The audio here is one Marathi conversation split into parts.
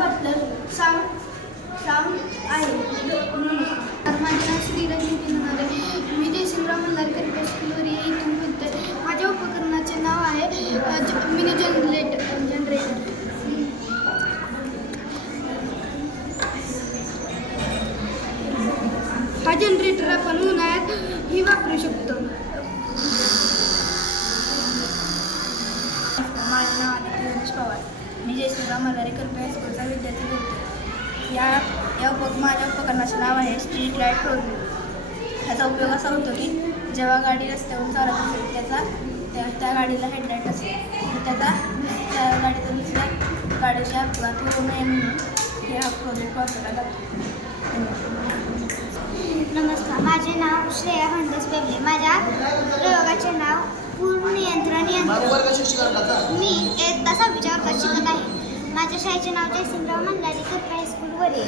बटलर साऊंड आहे. माझे नाव श्रीरंग नितीन होणारे. मी जयसिंगराव मल्हार कर्वे स्कूलवर इथून बोलते. माझ्या उपकरणाचे नाव आहे मिनी जनरेटर. हा जनरेटर आपण उन्हाळ्यात ही वापरू शकतो. माझं नाव आहे गणेश पवार. मी जयसिंगराव मल्हार कर्वे हायस्कूलचा विद्यार्थी बोलतो. माझ्या उपकरणाचे नाव आहे स्ट्रीट लाईट प्रोजेक्ट. ह्याचा उपयोग असा होतो की जेव्हा गाडी रस्त्यावरून चालत असेल त्या गाडीला हेडलाईट असेल तर त्या गाडीचा दुसऱ्या गाडीच्या अपघात होऊ नये म्हणून हा प्रोजेक्ट वापरला जातो. नमस्कार, माझे नाव श्रेया भांडस पेबले. माझ्या प्रयोगाचे नाव पूर्ण नियंत्रण यंत्र. मी इयत्ता 6वीच्या वर्गात शिकत आहे. माझ्या शाळेचे नाव जयसिंगराव मल्हार कर्वे हायस्कूलवर आहे.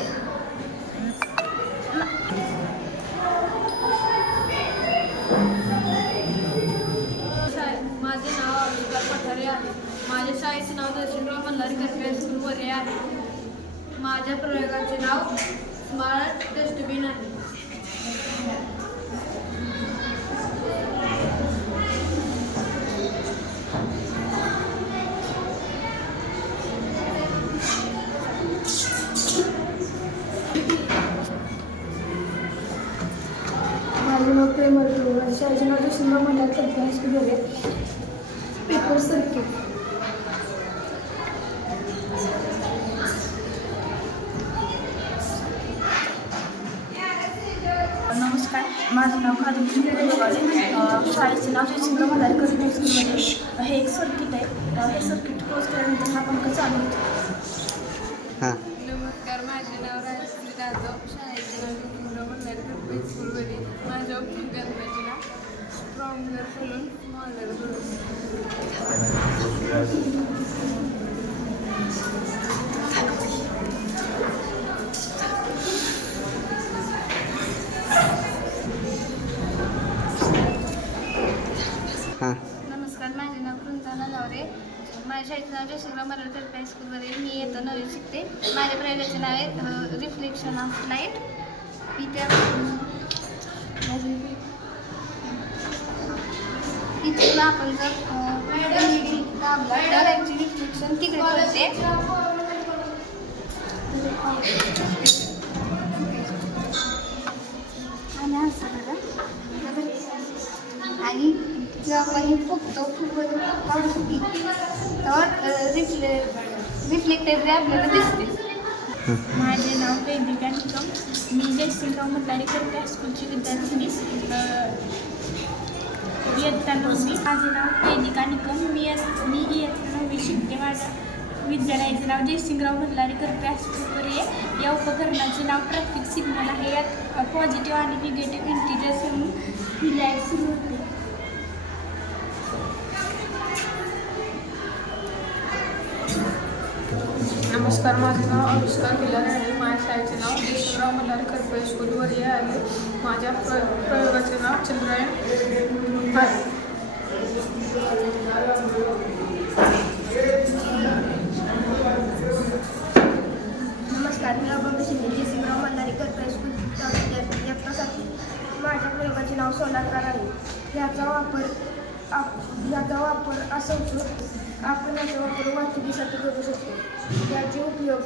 माझे नाव अविष्कार पठारे आहे. माझ्या शाळेचे नाव जयसिंगराव मल्हार कर्वे हायस्कूलवर आहे. माझ्या प्रयोगाचे नाव स्मार्ट डस्टबिन आहे. माझे नाव प्रेम अर्जुन. माझ्या शाळेचे नाव जयसिंगराव मल्हार कर्वे हायस्कूलवर आहे. Paper circuit. नमस्कार, माझं नाव कादंबरी गोगावले. शाळेचे नाव जयसिंगराव मल्हार कर्वे हायस्कूलमध्ये. हे एक सर्किट आहे. हे सर्किट क्लोज केल्यानंतर हा पंखा चालू होतो. नमस्कार, माझे नाव राजश्री जाधव. शाळेचे नाव जयसिंगराव मल्हार कर्वे स्कूलवर आहे. माझ्या उपकरणाचे नाव स्ट्रॉंगर सलून स्मॉलर नमस्कार, माझे नाव कृंतना लावरे. माझ्या शाळेचं नाव जयसिंगराव मल्हार कर्वे हायस्कूलवर आहे. मी इयत्ता 9वी शिकते. माझ्या प्रयोगाचे नाव आहे रिफ्लेक्शन ऑफ लाईट. इथे आपण जर LED दाबला तर याची रिफ्लेक्शन तिकडे पडते. आणि असं करा. आणि जेव्हा आपण हे फुकतो काढू सुकी तर रिफ्लेक्टेड रे आपल्याला दिसते. माझे नाव वेदिका निकम. मी जयसिंगराव मल्हार कर्वे हायस्कूलची विद्यार्थिनी इयत्ता 9वी. माझे नाव वेदिका निकम. मी इयत्ता 9वी शिकते. माझ्या विद्यालयाचे नाव जयसिंगराव मल्हार कर्वे हायस्कूलवर आहे. या उपकरणाचे नाव ट्रॅफिक सिग्नल आहे. यात पॉझिटिव्ह आणि निगेटिव्ह इंटिजर्स म्हणून ही लाईट सुरू होते. नमस्कार, माझे नाव आविष्कार केदार आहे. माझ्या शाळेचे नाव जयसिंगराव मल्हार कर्वे स्कूलवर आहे. माझ्या प्रयोगाचे नाव चंद्रायन आहे. नमस्कार, मी अभंग शिंदे. जयसिंगराव मल्हार कर्वे हायस्कूलचा विद्यार्थी इयत्ता 7वी. माझ्या प्रयोगाचे नाव सोलारकार आहे. याचा वापर असा होतो. आपण याचा वापर वाहतुकीसाठी करू शकतो. याचे उपयोग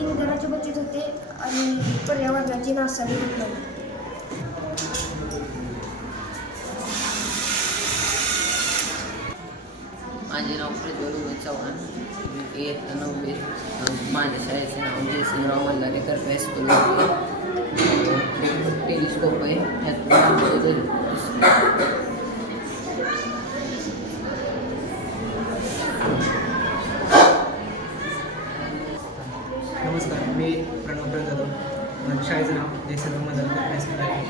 इंधनाची बचत होते आणि पर्यावरणाची नासाडी होत नाही. माझे नाव प्रज्वल उमेश चव्हाण. मी इयत्ता 9वी. माझ्या शाळेचे नाव जयसिंगराव मल्हार कर्वे हायस्कूल. टेलिस्कोप आहे. नमस्कार, मी प्रणव जाधव. माझ्या शाळेचं नाव जयसिंगराव मल्हार कर्वे हायस्कूल आहे.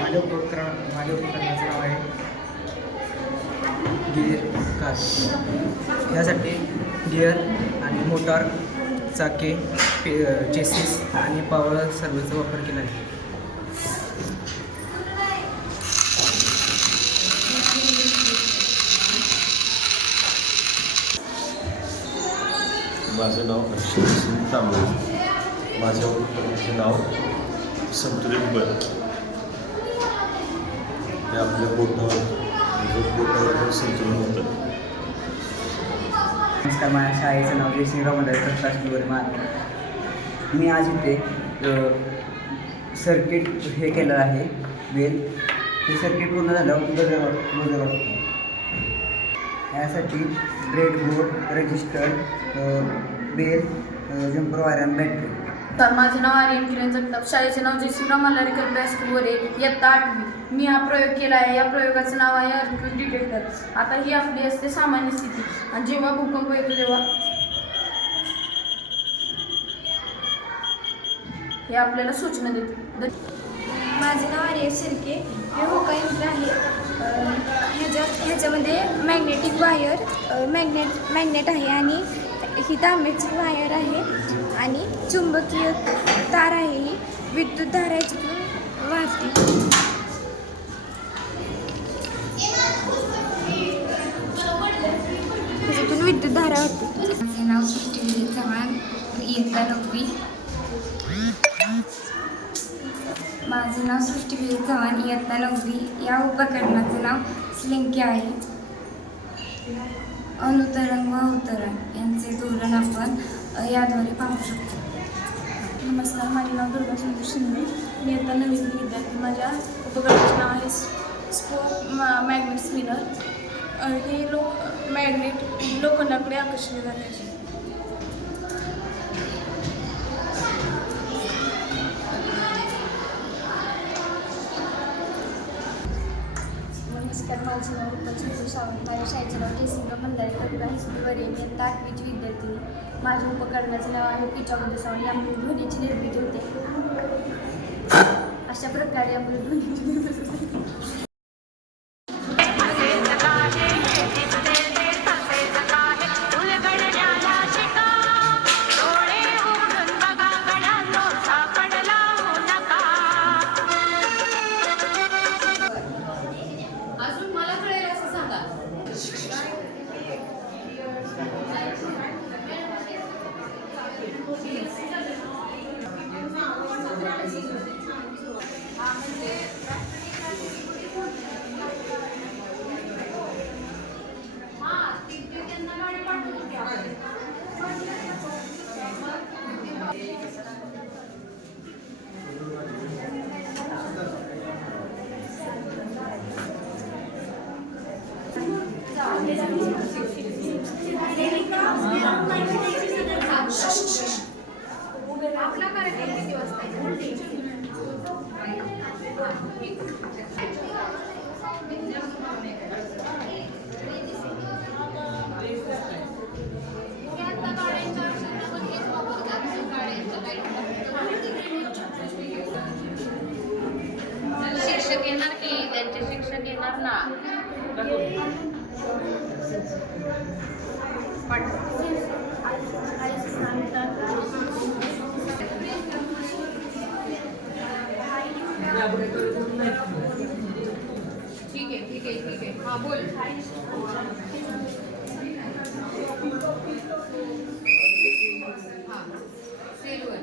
माझ्या उपकरणाचं नाव आहे गिअर कार. यासाठी गिअर आणि मोटार, चाके, चेसिस आणि पॉवर सर्वचा वापर केला आहे. माझं नाव हर्षद सिंग तांबळे. माझ्या उपकरणाचे नाव संतुलित बल. हे आपल्या बोटावर संतुलन होतं. नमस्कार, माझ्या शाळेचं नाव जयसिंगराव मल्हारकर प्रास्कुलवरी महाराज. मी आज इथे सर्किट हे केलं आहे बेल. हे सर्किट पूर्ण झाल्यावर बदल वाटतो. यासाठी breadboard, register, bell, jumper wire आणि बॅटरी. तर माझे नाव आर्यन किरण जगताप. शाळेचे नाव जयसिंगराव मल्हारकर प्रास्कुलवर आहे. इयत्ता 8वी. मी हा प्रयोग केला आहे. या प्रयोगाचं नाव आहे अर्थक्वेक डिटेक्टर. आता ही आपली असते सामान्य स्थिती, आणि जेव्हा भूकंप येतो तेव्हा हे आपल्याला सूचना देते. माझे नाव आर्य शिर्के. हे होका यंत्र आहे. ह्याच्यामध्ये मॅग्नेटिक वायर मॅग्नेट आहे, आणि ही तांब्याची वायर आहे, आणि चुंबकीय तार आहे. ही विद्युत धारा याच्यातून वाहते. त्याच्यातून विद्युत धारा वाहते. माझे नाव सृष्टी चव्हाण, इयत्ता 9वी. माझे नाव सृष्टी चव्हाण, इयत्ता 9वी. या उपकरणाचे नाव स्लिंकी आहे. अनुतरण व अवतरण यांचे धोरण आपण याद्वारे पाहू शकतो. नमस्कार, माझे नाव दुर्गा सुंदर शिंदे. मी आता नवीन विद्यार्थी. माझ्या उपकरणाचे नाव आहे स्पोक मॅग्नेट स्पिनर. हे मॅग्नेट लोखंडाकडे आकर्षले जाते. नमस्कार, माझं नाव रुपा सावंत. माझ्या शाळेचं नाव जयसिंगराव मल्हारकर हायस्कूलवर आहे. मी आता 8वीची विद्यार्थी. माझ्या उपकरणाचं नाव आहे पिच ऑफ द साऊंड. यामुळे ध्वनीची निर्मिती होते. अशा प्रकारे यामुळे ध्वनीची निर्मिती होते. शिक्षक येणार की त्यांचे शिक्षक येणार ना. ठीक आहे. हां बोल. हां सेलवर.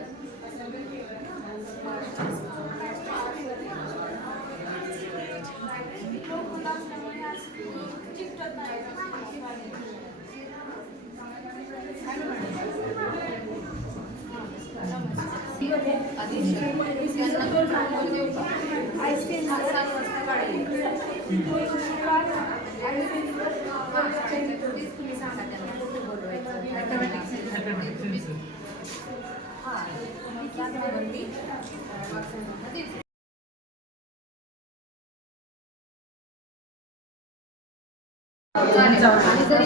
आणि जरी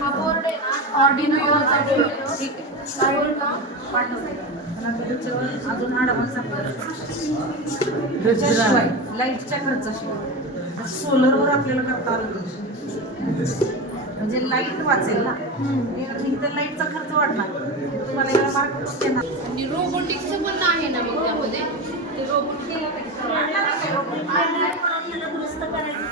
हा बोर्ड ऑर्डिनो अजून ॲडव्हान्स लाईटच्या खर्चाशिवाय सोलरवर आपल्याला करता आलं म्हणजे लाईट वाचेल ना. तर लाईटचा खर्च वाढणार. तुम्हाला याला मार्क देणार. आणि रोबोटिक्सचं पण आहे ना मग त्यामध्ये. ते रोबोट केलं दुरुस्त करायचं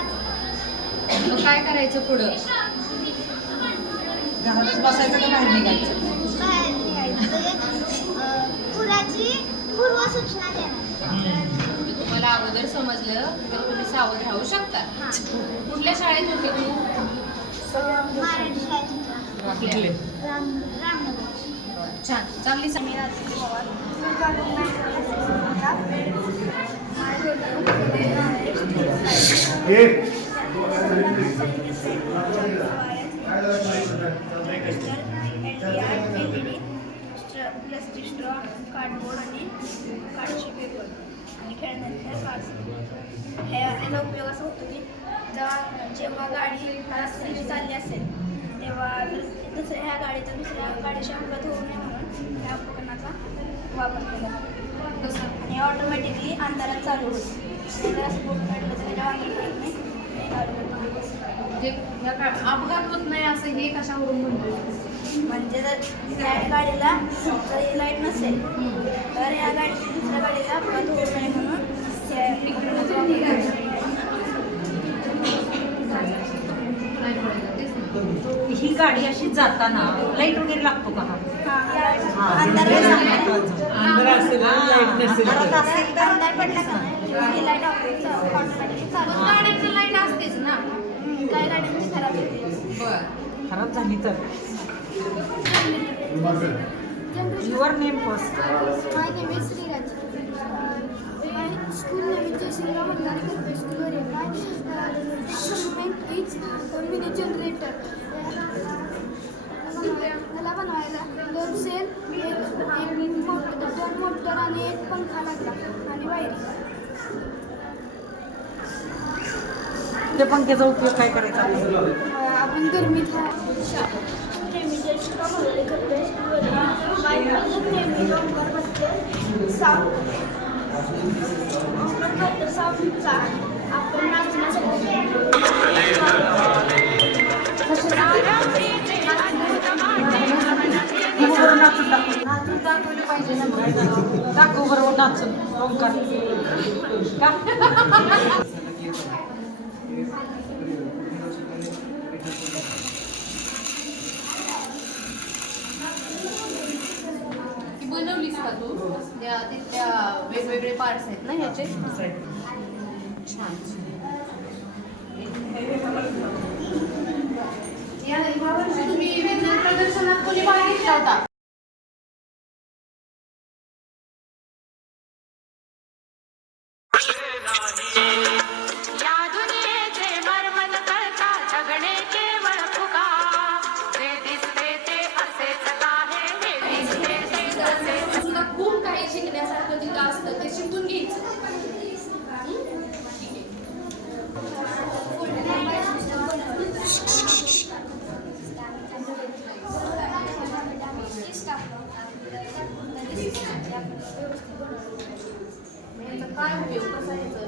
5. मग काय करायचं पुढं? घरातच बसायचं का बाहेर निघायचं? बाहेर निघायचं पुराची पूर्वसूचना देणार. तुम्हाला अगोदर समजलं तर तुम्ही सावध राहू शकता. कुठल्या शाळेत होते तू? मराठी शाळेत रामनगर. छान, चांगली मी रात्री पवार प्लास्टिक स्ट्रॉ, कार्डबोर्ड आणि कार्डशीट पेपर आणि खेळण्याच्या कार्ड्स. ह्याला उपयोग असा होतो की जेव्हा गाडी रस्त्याने चालली असेल तेव्हा ह्या गाडीचा दुसऱ्या गाडीशी अपघात होऊ नये म्हणून या उपकरणाचा वापर केला जातो. आणि ऑटोमॅटिकली अंधारात चालू होतं. जर असं बोट काढलं तर त्याच्या वापर करत नाही. म्हणजे अपघात होत नाही असं हे कशावरून म्हणतो? म्हणजे जर त्या गाडीला लाईट नसेल तर या गाडीची दुसऱ्या गाडीला अपघात होऊ नये म्हणून त्या उपकरणाचा वापर केला. ही गाडी अशी जाताना लाईट वगैरे लागतो का? अंधार पडला का नाही लाईट ऑटोमॅटिकली चालू. गाड्यांची लाईट असतेच ना. काय गाड्यांची खराब होते. बरं. खराब झाली तर your name first. My name is Sriraj. My school name is Jayasingam Mallari Karpe School. My experiment is mini generator. मला बनवायला 2 सेल, एक मोटर आणि एक पंखा लागला आणि वायरिंग. त्या पंख्याचा उपयोग काय करायचा? आपण गरमीत नेहमी जयश्रीराम मल्हारी करपे स्कूलवर नेहमी डोंगर बसते साऊंडचा आपण नाचण्यासाठी नाचून दाखवलं पाहिजे ना. दाखव बरोबर नाचून ओंकार का? बनवलीस का तू? त्या वेगवेगळे पार्ट्स आहेत ना ह्याचे. छान. ह्या वर्षी तुम्ही विज्ञान प्रदर्शनात कोणी भाग घेतला होता? तुला खूप काही शिकण्यासारखं तिथं असतं, ते शिकून घ्यायचं. काय उपयोग कसा यायचं?